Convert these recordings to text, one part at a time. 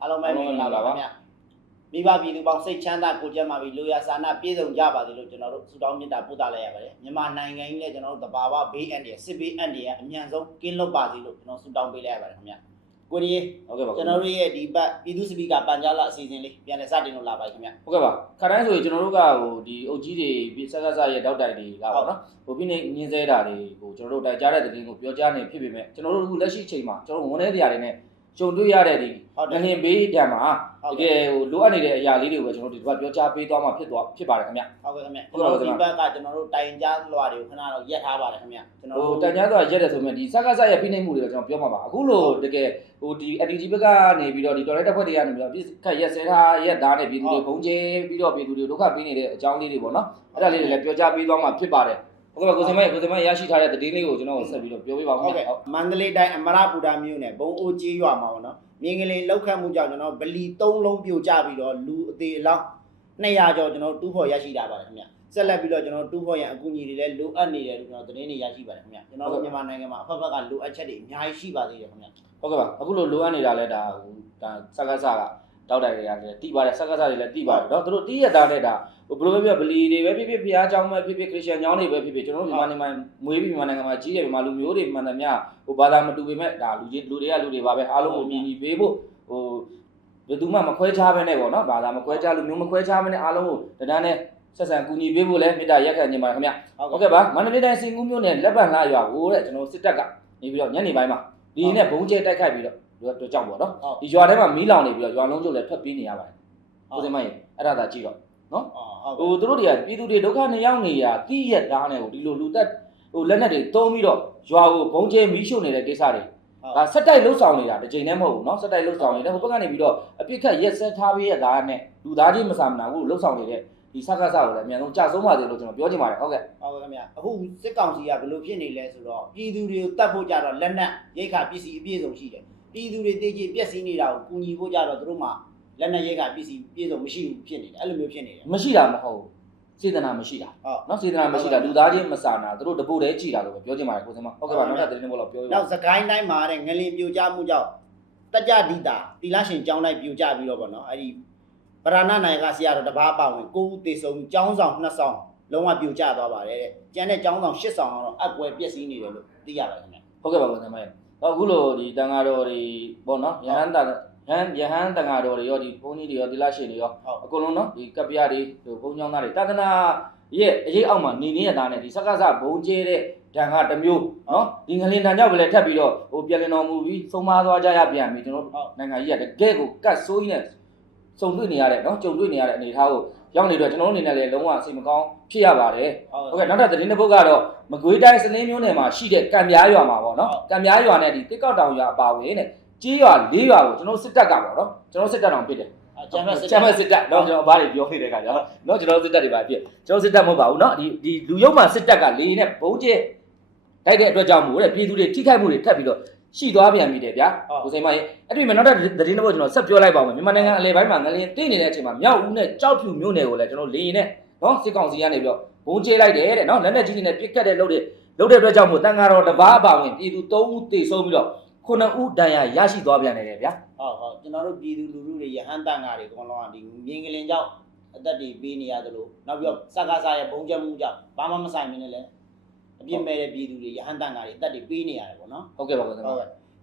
အားလုံးပဲမင်္ဂလာပါခင်ဗျမိဘပြည်သူပေါင်းစိတ်ချမ်းသာကိုကြမ်းပါပြီလူရစာနာပြေဆုံးကြပါစေလို့ကျွန်တော်တို့ဆုတောင်းမေတ္တာပို့သလိုက်ရပါတယ်မြန်မာနိုင်ငံကြီးနဲ့ကျွန်တော်တို့တဘာဝဘေးအန္တရာယ်စစ်ဘေးအန္တရာယ်အမြန်ဆုံးကင်းလွတ်ပါစေလို့ကျွန်တော်ဆုတောင်းပေးလိုက်ရပါတယ်ခင်ဗျကိုရီဟုတ်ကဲ့ပါကျွန်တော်တို့ရဲ့ဒီပတ်ပြည်သူစပီကာပန်ကြားလာအစီအစဉ်လေးပြန်လည်စတင်လို့လာပါခင်ဗျဟုတ်ကဲ့ပါခါတိုင်းဆိုရင်ကျွန်တော်တို့ကဟိုဒီအုပ်ကြီးတွေစကားရဲ့တောက်တိုင်တွေကပေါ့နော်ဟိုပြီးနေငင်းစဲတာတွေကိုကျွန်တော်တို့တိုက်ကြားတဲ့သတင်းကိုပြောကြားနေဖြစ်ပေမဲ့ကျွန်တော်တို့အခုလက်ရှိအချိန်မှာကျွန်တော်ဝန်ထမ်းတရားတွေနဲ့ကြုံတွေ့ရတဲ့ဒီငလင်ဘေးတံမှာတကယ်ဟိုလိုအပ်နေတဲ့အရာလေးတွေကိုပဲကျွန်တော်တို့ဒီဘက်ပြောကြားပေးသွားမှာဖြစ်ပါတယ်ခင်ဗျဟုတ်ကဲ့ခင်ဗျကျွန်တော်ဒီဘက်ကကျွန်တော်တို့တိုင်ကြားလွှာတွေကိုခဏတော့ရက်ထားပါတယ်ခင်ဗျကျွန်တော်တို့တိုင်ကြားလွှာရက်တယ်ဆိုမှဒီစကားရဲ့ဖိနှိပ်မှုတွေကိုကျွန်တော်ပြောမှာပါအခုလို့တကယ်ဟိုဒီ ATG ဘက်ကနေပြီးတော့ဒီတော်ရဲတပ်ဖွဲ့တွေကနေပြီးတော့ခက်ရက်စဲထားရက်သားနဲ့ပြည်သူတွေဘုံကျဲပြီးတော့ပြည်သူတွေဒုက္ခပေးနေတဲ့အကြောင်းလေးတွေပေါ့နော်အဲ့ဒါလေးတွေလည်းပြောကြားပေးသွားမှာဖြစ်ပါတယ်ဟုတ်ကဲ့ကိုစမရရှိထားတဲ့သတင်းလေးကိုကျွန်တော်ဆက်ပြီးတော့ပြောပြပါဦးဟုတ်ကဲ့မန္တလေးတိုင်းအမရပူတာမြို့နယ်ဘုံအိုးကြီးရွာမှာပေါ့နော်မြင်းကလေးလောက်ခတ်မှုကြောင့်ကျွန်တော်ဗလီ3လုံးပြိုကျပြီးတော့လူအသေးအလောင်း200ကျော်ကျွန်တော်တူးဖော်ရရှိတာပါတယ်ခင်ဗျဆက်လက်ပြီးတော့ကျွန်တော်တူးဖော်ရန်အကူအညီတွေလည်းလိုအပ်နေတယ်လို့ကျွန်တော်သတင်းတွေရရှိပါတယ်ခင်ဗျကျွန်တော်တို့မြန်မာနိုင်ငံမှာအဖက်ဖက်ကလိုအပ်ချက်တွေအများကြီးရှိပါသေးတယ်ခင်ဗျဟုတ်ကဲ့ပါအခုလိုအပ်နေတာလဲဒါစကားတောက်တိုင်တွေကလည်းတိပါတယ်စကားတွေလည်းတိပါတယ်เนาะသူတို့တိရတာနဲ့ဒါဟိုဘယ်လိုပဲဗလီတွေပဲဖြစ်ဘုရားကျောင်းပဲဖြစ်ခရစ်ယာန်ကျောင်းတွေပဲဖြစ်ကျွန်တော်တို့မြန်မာနိုင်ငံမှာမွေးပြီးမြန်မာနိုင်ငံမှာကြီးတယ်မြန်မာလူမျိုးတွေမှန်သမျှဟိုဘာသာမတူပေမဲ့ဒါလူတွေကပါပဲအားလုံးကိုမြင်ပြီးပေးဖို့ဟိုဘယ်သူမှမခွဲခြားဘဲနဲ့ပေါ့နော်ဘာသာမခွဲခြားလူမျိုးမခွဲခြားဘဲနဲ့အားလုံးကိုတန်းနဲ့ဆက်ဆံကူညီပေးဖို့လည်းမေတ္တာရက်ခံနေပါတယ်ခင်ဗျဟုတ်ကဲ့ပါမန္တလေးတိုင်းစင်ကူးမြို့နယ်လက်ပံလှရွာကိုတဲ့ကျွန်တော်စစ်တပ်ကနေပြီးတော့ညနေပိုင်းမှာဒီနဲ့ဘုံကျဲတိုက်ခိုက်ပြီးတော့ကြောက်ပေါ့နော်ဒီရွာထဲမှာမီးလောင်နေပြီးတော့ရွာလုံးကျုပ်လည်းထွက်ပြေးနေရပါတယ်ကိုစင်မကြီးအဲ့ဒါသာကြည့်တော့နော်ဟိုသူတို့တွေကပြည်သူတွေဒုက္ခနဲ့ရောက်နေရတိရက်သားနဲ့ဟိုဒီလိုလူသက်ဟိုလက်နက်တွေတုံးပြီးတော့ရွာကိုဘုံကျဲမီးရှို့နေတဲ့ကိစ္စတွေဒါဆက်တိုက်လှုပ်ဆောင်နေတာတစ်ချိန်တည်းမဟုတ်ဘူးเนาะဆက်တိုက်လှုပ်ဆောင်နေတယ်ဟိုဘက်ကနေပြီးတော့အပြစ်ခတ်ရက်ဆက်ထားပေးရတာနဲ့လူသားချင်းမဆာမနာဘူးလှုပ်ဆောင်နေတဲ့ဒီစကားကိုလည်းအများဆုံးကြာဆုံးပါသေးလို့ကျွန်တော်ပြောချင်ပါတယ်ဟုတ်ကဲ့ခင်ဗျအခုစစ်ကောင်စီကဘယ်လိုဖြစ်နေလဲဆိုတော့ပြည်သူတွေကိုတတ်ဖို့ကြတော့လက်နက်ရိတ်ခါပစ္စည်းအပြည့်စုံရှိတယ်ပြည်သူတွေတေးကြီးပြက်စီးနေတာကိုကူညီဖို့ကြတော့သူတို့မှလက်နက်ရိတ်ခါပစ္စည်းပြည့်စုံမရှိဘူးဖြစ်နေတယ်အဲ့လိုမျိုးဖြစ်နေတယ်မရှိတာမဟုတ်စေတနာမရှိတာเนาะစေတနာမရှိတာလူသားချင်းမဆာနာသူတို့တပုတ်တည်းကြည်တာလို့ပဲပြောချင်ပါတယ်ကိုစင်မဟုတ်ကဲ့ပါနောက်ထပ်သတင်းတွေပြောရအောင်နောက်စကိုင်းတိုင်းမှာတဲ့ငလင်ပြိုကျမှုကြောင့်တကြတိတာတီလာရှင်ကျောင်းတိုင်းပြိုကျပြီးတော့ဗောနော်အဲ့ဒီဗရဏနိုင်ကဆရာတော်တပါးပါဝင်9ဦးသေဆုံးကျောင်းဆောင်2ဆောင်လုံးဝပြိုကျသွားပါတယ်တဲ့ကျန်တဲ့ကျောင်းဆောင်8ဆောင်ကတော့အကွယ်ပျက်စီးနေတယ်လို့သိရပါတယ်ခင်ဗျဟုတ်ကဲ့ပါကိုစင်မရဲ့အခုလိုဒီတန်ဃာတော်တွေဗောနော်ယဟန်တန်ဃာတော်တွေရောဒီဘုန်းကြီးတွေရောတီလာရှင်တွေရောအကုန်လုံးနော်ဒီကပ္ပယတွေဘုန်းကျောင်းသားတွေတာသနာရဲ့အရေးအောက်မှာနေရတာနဲ့ဒီစက္ကစဘုံကျဲတဲ့ဓာန်ကတစ်မျိုးเนาะဒီငလင်တန်ကြောင့်ပဲလက်ထပ်ပြီးတော့ဟိုပြန်လည်တော်မူပြီးဆုံးမသွားကြရပြန်ပြီကျွန်တော်နိုင်ငံကြီးကတကယ်ကိုကတ်ဆိုးကြီးနဲ့စုံတွေ့နေရတဲ့เนาะကြုံတွေ့နေရတဲ့အနေအထားကိုရောက်နေတော့ကျွန်တော်တို့အနေနဲ့လည်းလုံးဝအစိမ်မကောင်းဖြစ်ရပါတယ်ဟုတ်ကဲ့နောက်ထပ်သတင်းတစ်ပုဒ်ကတော့မကွေးတိုင်းစလင်းမျိုးနယ်မှာရှိတဲ့ကံပြားရွာမှာပေါ့เนาะကံပြားရွာနဲ့ဒီတစ်ကောက်တောင်ရွာအပါဝင်နဲ့ကြီးရွာ၄ရွာကိုကျွန်တော်စစ်တပ်ကပေါ့เนาะကျွန်တော်စစ်တပ်တောင်ဖြစ်တယ်ကျမ်းမစစ်တပ်တော့ကျွန်တော်ဘာတွေပြောနေတဲ့ခါကျတော့เนาะကျွန်တော်စစ်တပ်တွေပါဖြစ်ကျွန်တော်စစ်တပ်မဟုတ်ပါဘူးเนาะဒီလူရုံမှာစစ်တပ်ကလေနဲ့ဘုံကျဲတိုက်တဲ့အတွက်ကြောင့်မို့တဲ့ပြည်သူတွေထိခိုက်မှုတွေထပ်ပြီးတော့ရှိသွားပြန်ပြီတဲ့ဗျာကိုစိန်မရဲ့အဲ့ဒီမှာနောက်ထပ်သတင်းတစ်ပုဒ်ကျွန်တော်ဆက်ပြောလိုက်ပါဦးမယ်မြန်မာနိုင်ငံအလဲပိုင်းမှာငလင်တိနေတဲ့အချိန်မှာမြောက်ဦးနဲ့ကြောက်ဖြူမြို့နယ်ကိုလည်းကျွန်တော်လေရင်နဲ့เนาะစစ်ကောင်စီကနေပြီးတော့ဘုံကျဲလိုက်တယ်တဲ့เนาะလက်နက်ကြီးတွေနဲ့ပစ်ကတ်တဲ့လုပ်တဲ့အတွက်ကြောင့်မို့တန်ဃာတော်တပါးအပါဝင်ပြည်သူ3ဦးသေဆုံးပြီးတော့9ဦးဒဏ်ရာရရှိသွားပြန်တယ်ဗျာဟုတ်ကျွန်တော်တို့ပြည်သူလူထုတွေရဟန်းတန်ဃာတွေအကုန်လုံးကဒီမြင်းကလေးကြောင့်အသက်တွေပေးနေရတယ်လို့နောက်ပြီးတော့စကားစားရဲ့ဘုံကျမှုကြောင့်ဘာမှမဆိုင်မင်းနဲ့လည်းအပြစ်မဲ့တဲ့ပြည်သူတွေရဟန်းတန်ဃာတွေအသက်တွေပေးနေရတယ်ပေါ့နော်ဟုတ်ကဲ့ပါဟုတ်ကဲ့နေ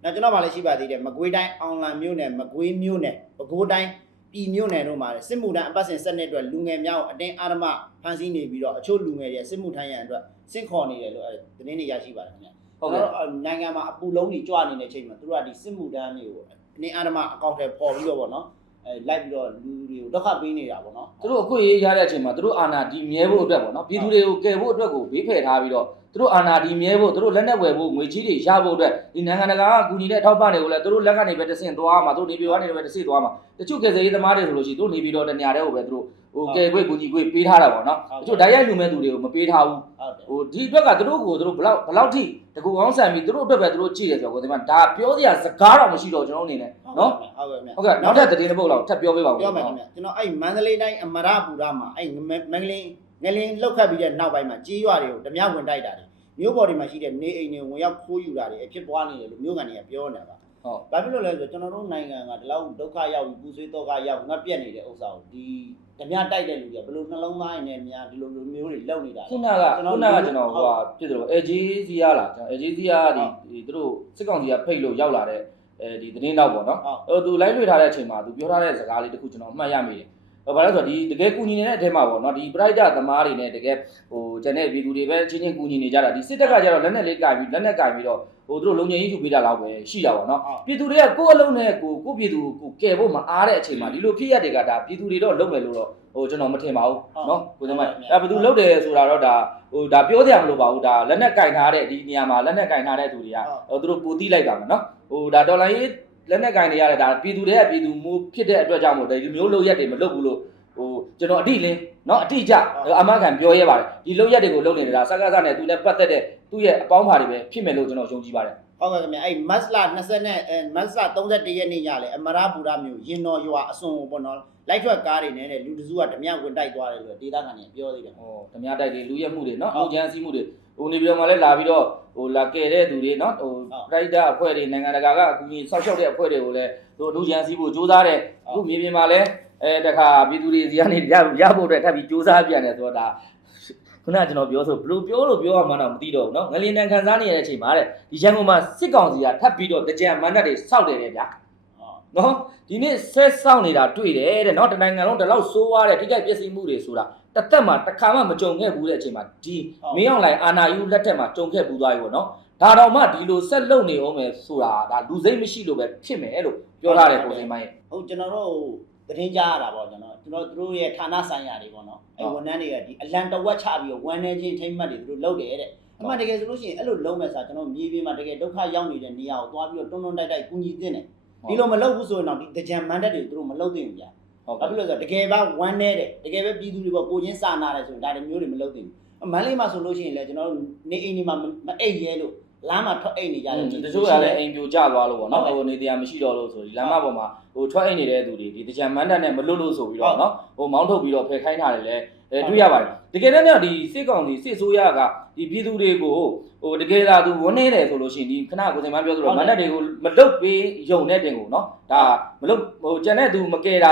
ာက်ကျွန်တော်မှလည်းရှိပါသေးတယ်မကွေးတိုင်းအောင်လံမြို့နယ်မကွေးမြို့နယ်ပဲခူးတိုင်းပြည်မြို့နယ်တို့မှာစစ်မှုထမ်းအပတ်စဉ်စနစ်အတွက်လူငယ်များကိုအတင်းအာရမဖမ်းဆီးနေပြီးတော့အချို့လူငယ်တွေစစ်မှုထမ်းရန်အတွက်စင့်ခေါ်နေတယ်လို့သတင်းတွေရရှိပါတယ်ခင်ဗျဟုတ်ကဲ့နိုင်ငံမှာအပူလုံးတွေကြွနေတဲ့အချိန်မှာသူတို့ကဒီစစ်မှုထမ်းတွေကိုအနေအာရမအကောင့်ထဲပေါ်ပြီးတော့ဗောနော်လိုက်ပြီးတော့လူတွေကိုဒုက္ခပေးနေတာဗောနော်သူတို့အခွင့်အရေးရတဲ့အချိန်မှာသူတို့အာဏာဒီမြဲဖို့အတွက်ဗောနော်ပြည်သူတွေကိုကယ်ဖို့အတွက်ကိုဘေးဖယ်ထားပြီးတော့သူတို့အာဏာဒီမြဲဖို့သူတို့လက်နက်ဝယ်ဖို့ငွေကြီးတွေရဖို့အတွက်ဒီနိုင်ငံတကာကကူညီတဲ့အထောက်ပံ့တွေကိုလည်းသူတို့လက်ကနေပဲတဆင့်သွားမှာသူတို့နေပြည်တော်ကနေပဲတဆင့်သွားမှာတချို့ကယ်ဆယ်ရေးသမားတွေဆိုလို့ရှိရင်သူတို့နေပြည်တော်တညာတဲ့ကိုပဲသူတို့ဟိုကယ်ခွင့်ကူညီခွင့်ပေးထားတာဗောနော်တချို့ဓာတ်ရိုက်လူမဲ့သူတွေကိုမပေးထားဘူးဟိုဒီအတွက်ကသူတို့ကိုသူတို့ဘလောက်ထိတကူအောင်ဆန်ပြီးသူတို့အတွက်ပဲသူတို့ကြည့်တယ်ဆိုတော့ဒီမှာဒါပြောစရာစကားတော့မရှိတော့ကျွန်တော်အနေနဲ့နော်ဟုတ်ကဲ့နောက်ထပ်သတင်းတစ်ပုဒ်လောက်ထပ်ပြောပေးပါဦးပြောမယ်ခင်ဗျကျွန်တော်အဲ့မန္တလေးတိုင်းအမရပူရမှာအဲ့မန္တလေးငလင်းလောက်ခတ်ပြီးတဲ့နောက်ပိုင်းမှာကြီးရွာတွေကိုဓမြဝင်တိုက်တာတွေမြို့ပေါ်တွေမှာရှိတဲ့နေအိမ်တွေဝင်ရောက်ခိုးယူတာတွေအဖြစ်ပွားနေတယ်လို့မြို့ကန်တွေကပြောနေတာပါ ဘာဖြစ်လို့လဲဆိုတော့ကျွန်တော်တို့နိုင်ငံကဒီလောက်ဒုက္ခရောက်ပြီးပူဆွေးတော့ကရောက်ငတ်ပြက်နေတဲ့ဥစ္စာကိုဒီဓမြတိုက်တဲ့လူတွေကဘယ်လိုနှလုံးသားရင်းနဲ့များဒီလိုမျိုးတွေလောက်နေတာခုနကကျွန်တော်ဟိုဖြစ်တယ်လို့ AJC ရလားကျွန်တော် AJC ကဒီသူတို့စစ်ကောင်စီကဖိတ်လို့ရောက်လာတဲ့ဒီသတင်းတော့ပေါ့နော်သူလိုက်လွှင့်ထားတဲ့အချိန်မှာသူပြောထားတဲ့စကားလေးတခုကျွန်တော်မှတ်ရမိတယ်ဘာလဲဆိုတော့ဒီတကယ်ကူညီနေတဲ့အထက်မှာပေါ့နော်ဒီပရိုက်တာသမားတွေနဲ့တကယ်ဟိုကျန်တဲ့ပြည်သူတွေပဲချင်းချင်းကူညီနေကြတာဒီစစ်တပ်ကကြတော့လက်နဲ့လေးကင်ပြီးလက်နဲ့ကင်ပြီးတော့ဟိုသူတို့လုံငယ်ကြီးယူပေးတာတော့ပဲရှိတာပေါ့နော်ပြည်သူတွေကကိုယ့်အလုံးနဲ့ကိုပြည်သူကိုကယ်ဖို့မအားတဲ့အချိန်မှာဒီလိုဖြစ်ရတဲ့ကဒါပြည်သူတွေတော့လုံမယ်လို့တော့ဟိုကျွန်တော်မထင်ပါဘူးနော်ကိုသမိုင်းဘယ်သူလုံတယ်ဆိုတာတော့ဒါဟိုဒါပြောစရာမလိုပါဘူးဒါလက်နဲ့ကင်ထားတဲ့ဒီနေရာမှာလက်နဲ့ကင်ထားတဲ့သူတွေကသူတို့ပိုတိလိုက်ပါမယ်နော်ဟိုဒါဒေါ်လာရေးလက်နဲ့ကင်နေရတဲ့ဒါပြည်သူတွေကပြည်သူမျိုးဖြစ်တဲ့အတွက်ကြောင့်မို့ဒီမျိုးလုံရက်တွေမလုပ်ဘူးလို့ဟိုကျွန်တော်အတိလင်းเนาะအတိအကျအမခံပြောရဲပါတယ်ဒီလုံရက်တွေကိုလုံနေတာစကားစနဲ့သူနဲ့ပတ်သက်တဲ့သူ့ရဲ့အပေါင်းပါတွေပဲဖြစ်မယ်လို့ကျွန်တော်ယုံကြည်ပါတယ်ဟုတ်ကဲ့ခင်ဗျအဲ့မတ်လ20နဲ့မတ်လ31ရက်နေ့ညလေအမရပူရမျိုးရင်တော်ရွာအစွန်ပေါ့နော်လိုက်ထွက်ကားတွေနဲ့လူတစုကဓမြဝင်တိုက်သွားတယ်လို့ဒေသခံတွေပြောသေးတယ်ဟောဓမြတိုက်တွေလူရက်မှုတွေเนาะလူချမ်းစီးမှုတွေဟိုနေပြီးတော့မှလည်းလာပြီးတော့ဟိုလာကယ်တဲ့သူတွေเนาะဟိုပရိုက်တာအဖွဲ့တွေနိုင်ငံတကာကအကူအညီဆောက်ရှောက်တဲ့အဖွဲ့တွေကိုလည်းဟိုလူချမ်းစီးဖို့ကြိုးစားတဲ့အခုမြေပြင်မှာလည်းတခါပြည်သူတွေစီကနေရဖို့အတွက်ထပ်ပြီးစူးစမ်းပြန်တယ်ဆိုတော့ဒါခုနကကျွန်တော်ပြောဆိုဘလို့ပြောလို့ပြောရမှန်းတော့မသိတော့ဘူးเนาะငလျင်တန်ခံစားနေရတဲ့အချိန်မှာတဲ့ဒီရန်ကုန်မှာစစ်ကောင်စီကထပ်ပြီးတော့ကြံမန္တတွေစောက်တယ်လေဗျာเนาะဒီနေ့ဆက်စောက်နေတာတွေ့တယ်တဲ့เนาะတနိုင်ငံလုံးဒီလောက်စိုးွားတဲ့ထိခိုက်ပျက်စီးမှုတွေဆိုတာတစ်သက်မှာတစ်ခါမှမကြုံခဲ့ဘူးတဲ့အချိန်မှာဒီမင်းအောင်လှိုင်အာဏာယူလက်ထက်မှာကြုံခဲ့ဘူးသွားပြီပေါ့เนาะဒါတော့မှဒီလိုဆက်လုံနေအောင်မယ်ဆိုတာဒါလူစိတ်မရှိလို့ပဲဖြစ်မယ်လို့ပြောထားတယ်ပုံစံမိုင်းဟုတ်ကျွန်တော်တို့သတင်းကြားရတာပေါ့ကျွန်တော်တို့ရဲ့ဌာနဆိုင်ရာတွေပေါ့နော်အဲဝန်ထမ်းတွေကဒီအလံတဝက်ချပြီးတော့ဝန်ထမ်းချင်းထိမ့်မှတ်တွေသူတို့လုပ်တယ်တဲ့အမှန်တကယ်ဆိုလို့ရှိရင်အဲ့လိုလုံးမဲ့စာကျွန်တော်မြေပြင်မှာတကယ်ဒုက္ခရောက်နေတဲ့နေရာကိုသွားပြီးတော့တွန်းတွန်းတိုက်တိုက်ကူညီသင့်တယ်ဒီလိုမလုပ်ဘူးဆိုရင်တော့ဒီကြံမန်တက်တွေသူတို့မလုပ်သင့်ဘူးဗျာဟုတ်ပြီလို့ဆိုတော့တကယ်ပဲဝမ်းနေတယ်တကယ်ပဲပြည်သူတွေပေါ့ကိုချင်းစာနာတယ်ဆိုရင်ဒါတွေမျိုးတွေမလုပ်သင့်ဘူးမန္တလေးမှာဆိုလို့ရှိရင်လည်းကျွန်တော်တို့နေအိမ်ဒီမှာမအိတ်ရဲလို့လမ်းမှာထွက်အိတ်နေကြတယ်တချို့ကလည်းအိမ်ပြိုကျသွားလို့ပေါ့နော်ဟိုနေတရားမရှိတော့လို့ဆိုဒီလမ်းမပေါ်မှာဟိုထွက်အိတ်နေတဲ့သူတွေဒီတကြံမန်းတက်နဲ့မလွတ်လို့ဆိုပြီးတော့နော်ဟိုမောင်းထုတ်ပြီးတော့ဖယ်ခိုင်းထားတယ်လေတွေ့ရပါတယ်တကယ်တော့ဒီစစ်ကောင်စီစစ်ဆိုးရကဒီပြည်သူတွေကိုဟိုတကယ်သာသူဝန်နေတယ်ဆိုလို့ရှိရင်ဒီခဏကိုစင်မပြောသလိုမန်းတက်တွေကိုမလုတ်ပေးယုံတဲ့တင်ကိုနော်ဒါမလုတ်ဟိုကျန်တဲ့သူမကယ်တ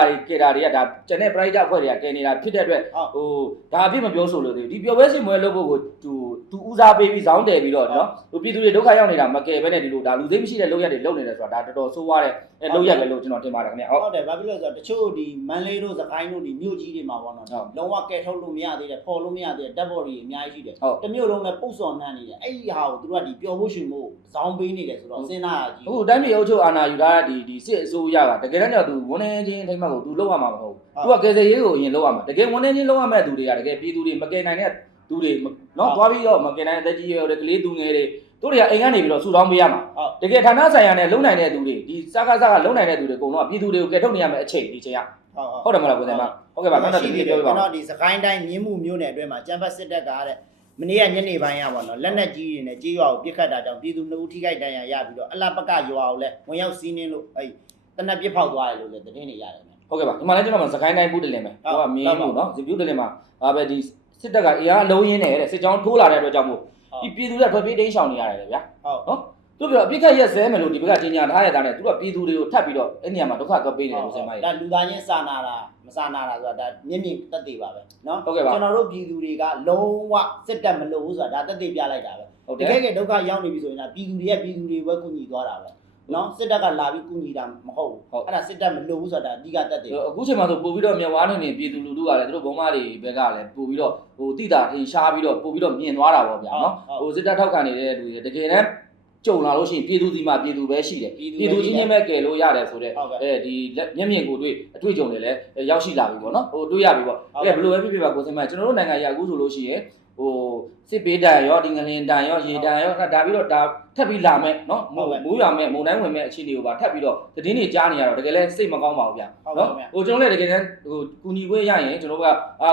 ာတွေကဒါကျန်တဲ့ private အဖွဲ့တွေကကယ်နေတာဖြစ်တဲ့အတွက်ဟိုဒါအဖြစ်မပြောဆိုလို့ဒီပျော်ပွဲစင်မွဲလုပ်ဖို့ကိုသူဦးစားပေးပြီးဇောင်းတယ်ပြီးတော့နော်ဟိုပြည်သူတွေဒုက္ခရောက်နေတာမကယ်ပဲနဲ့ဒီလိုဒါလူသိမရှိတဲ့လုပ်ရက်တွေလုပ်နေတယ်ဆိုတာဒါတော်တော်ဆိုးွားတဲ့လုပ်ရက်ပဲလို့ကျွန်တော်ထင်ပါတယ်ခင်ဗျဟုတ်တယ်ဘာဖြစ်လို့ဆိုတော့တချို့ဒီမန်လေးတို့စကိုင်းတို့ဒီမြို့ကြီးတွေမှာပေါ့နော်လုံးဝကယ်ထုတ်လို့မရသေးတယ်ပေါ်လို့မရသေးတဲ့ဓာတ်ဘော်တွေအများကြီးရှိတယ်တမျိုးလုံးလည်းပုတ်စော်နှမ်းနေတယ်အဲ့ဒီဟာကိုသူတို့ကဒီပျော်ဖို့ရှင်ဖို့ဇောင်းပေးနေတယ်ဆိုတော့စဉ်းစားရကြီးအခုတိုင်းပြည်အုပ်ချုပ်အာဏာယူထားတဲ့ဒီစစ်အစိုးရကတကယ်တော့သူဝန်ထမ်းချင်းထိမှတ်ကိုသူလုပ်ရမှာမဟုတ်ဘူးသူကကယ်ဆယ်ရေးကိုအရင်လုပ်ရမှာတကယ်ဝန်ထမ်းချင်းလုပ်ရမယ့်သူတွေကတကယ်ပြည်သူတွေမကယ်နိုင်တဲ့သူတွေနော်သွားပြီးတော့မကယ်နိုင်တဲ့တက်ကြီးရွယ်တွေကလေးသူငယ်တွေတို့တွေကအိမ်ကနေပြီးတော့ဆူတောင်းပေးရမှာတကယ်ဌာနဆိုင်ရာနဲ့လုံနိုင်တဲ့သူတွေဒီစကားလုံနိုင်တဲ့သူတွေအကုန်လုံးကပြည်သူတွေကိုကယ်ထုတ်နေရမယ့်အချိန်ဒီချိန်ကဟုတ်တယ်မလားကိုယ်တိုင်မှာဟုတ်ကဲ့ပါနောက်တစ်ခုပြောပြပါကျွန်တော်ဒီစကိုင်းတိုင်းမြင်းမှုမျိုးနယ်အတွင်းမှာကျန်းဖတ်စစ်တပ်ကတဲ့မနေ့ကညနေပိုင်းရပါတော့လက်နက်ကြီးတွေနဲ့ကြေးရွာကိုပစ်ခတ်တာကြောင့်ပြည်သူ2ဦးထိခိုက်ဒဏ်ရာရပြီးတော့အလပကရွာကိုလည်းဝင်ရောက်စီးနင်းလို့အဲ့တနက်ပစ်ဖောက်သွားတယ်လို့လည်းသတင်းတွေရတယ်ဟုတ်ကဲ့ပါဒီမှာလည်းကျွန်တော်စကိုင်းတိုင်းဘူးတလင်မယ်ဟိုကမင်းမှုနော်ဘူးတလင်မှာဒါပဲဒီစစ်တပ်ကအေးအားအလုံးရင်းနေတဲ့စစ်ကြောင်းထိုးလာတဲ့အတွက်ကြောင့်မို့ဒီပြည်သူတွေထွက်ပြေးတိမ်းရှောင်နေရတယ်လေဗျာဟုတ်နော်သူပြောအပြစ်ခတ်ရက်စဲမယ်လို့ဒီဘက်ကကြီးညာထားရတာနဲ့သူကပြည်သူတွေကိုထပ်ပြီးတော့အဲ့နေရာမှာဒုက္ခသွားပေးနေတယ်လို့ဆိုမှဒါလူသားချင်းစာနာတာမစာနာတာဆိုတာဒါမြင့်မြင့်တက်သေးပါပဲနော်ကျွန်တော်တို့ပြည်သူတွေကလုံးဝစစ်တပ်မလို့ဘူးဆိုတာဒါတက်သေးပြလိုက်တာပဲတကယ်ကဒုက္ခရောက်နေပြီဆိုရင်ဒါပြည်သူတွေဝဲကူညီသွားတာပဲနော်စစ်တပ်ကလာပြီးကူညီတာမဟုတ်ဘူးအဲ့ဒါစစ်တပ်မလို့ဘူးဆိုတာအဓိကတက်တယ်အခုချိန်မှာဆိုပို့ပြီးတော့မြဝါးနေပြည်သူလူထုကလည်းသူတို့ဘုံမတွေဘက်ကလည်းပို့ပြီးတော့ဟိုတိတာထင်ရှားပြီးတော့ပို့ပြီးတော့မြင်သွားတာပေါ့ဗျာနော်ဟိုစစ်တပ်ထောက်ခံနေတဲ့လူတွေတကယ်တမ်းကြုံလာလို့ရှိရင်ပြည်သူစီမှာပြည်သူပဲရှိတယ်ပြည်သူချင်းချင်းပဲကယ်လို့ရတယ်ဆိုတော့ဒီမျက်မြင်ကိုတွေ့အတွေ့အကြုံတွေလည်းရောက်ရှိလာပြီပေါ့နော်ဟိုတွေ့ရပြီပေါ့ဘယ်လိုပဲဖြစ်ဖြစ်ပါကိုစင်မကျွန်တော်တို့နိုင်ငံရအခုဆိုလို့ရှိရင်ဟိုစစ်ပေးတန်ရောဒီငလင်တန်ရောရေတန်ရောဒါပြီးတော့ဒါထပ်ပြီးလာမဲ့နော်မိုးရွာမဲ့မုန်တိုင်းဝင်မဲ့အခြေအနေကိုပါထပ်ပြီးတော့သတင်းတွေကြားနေရတော့တကယ်လဲစိတ်မကောင်းပါဘူးဗျာနော်ဟိုကျွန်တော်လည်းတကယ်တမ်းဟိုကူညီခွင့်ရရင်ကျွန်တော်က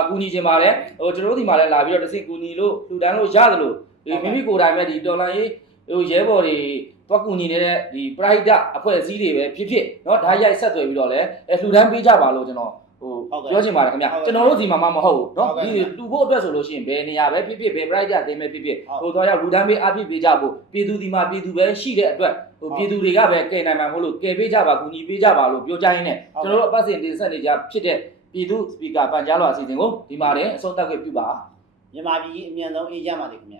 ကူညီခြင်းပါလေဟိုကျွန်တော်တို့ဒီမှာလည်းလာပြီးတော့တစ်စိကူညီလို့လှူဒန်းလို့ရတယ်လို့ဒီမိမိကိုယ်တိုင်ပဲဒီတော်လိုင်းရေးဟိုရဲဘော်တွေတွက်ကူညီနေတဲ့ဒီ private အဖွဲ့အစည်းတွေပဲဖြစ်ဖြစ်เนาะဓာတ်ရိုက်ဆက်သွယ်ပြီးတော့လဲလှူဒန်းပေးကြပါလို့ကျွန်တော်ဟ ပြောချင်ပါတယ်ခင်ဗျကျွန်တော်တို့ဒီမှာမဟုတ်ဘူးเนาะဒီတူဖို့အတွက်ဆိုလို့ရှိရင်ဘယ်နေရာပဲဖြစ်ဖြစ်ဘယ် price ကြတင်မဲ့ဖြစ်ဖြစ်သွားရောက်လူတန်းပေးအားဖြစ်ပေးကြဖို့ပြည်သူဒီမှာပြည်သူပဲရှိတဲ့အတွက်ပြည်သူတွေကပဲကယ်နိုင်မှာမဟုတ်လို့ကယ်ပေးကြပါကူညီပေးကြပါလို့ပြောကြရင်းနဲ့ကျွန်တော်တို့အပတ်စဉ်တင်ဆက်နေကြဖြစ်တဲ့ပြည်သူစပီကာပန်ကြားလွှာအစီအစဉ်ကိုဒီမှာလည်းအဆုံးသတ်ခွင့်ပြုပါ မြန်မာပြည်အမြန်ဆုံးအေးကြပါစေခင်ဗျ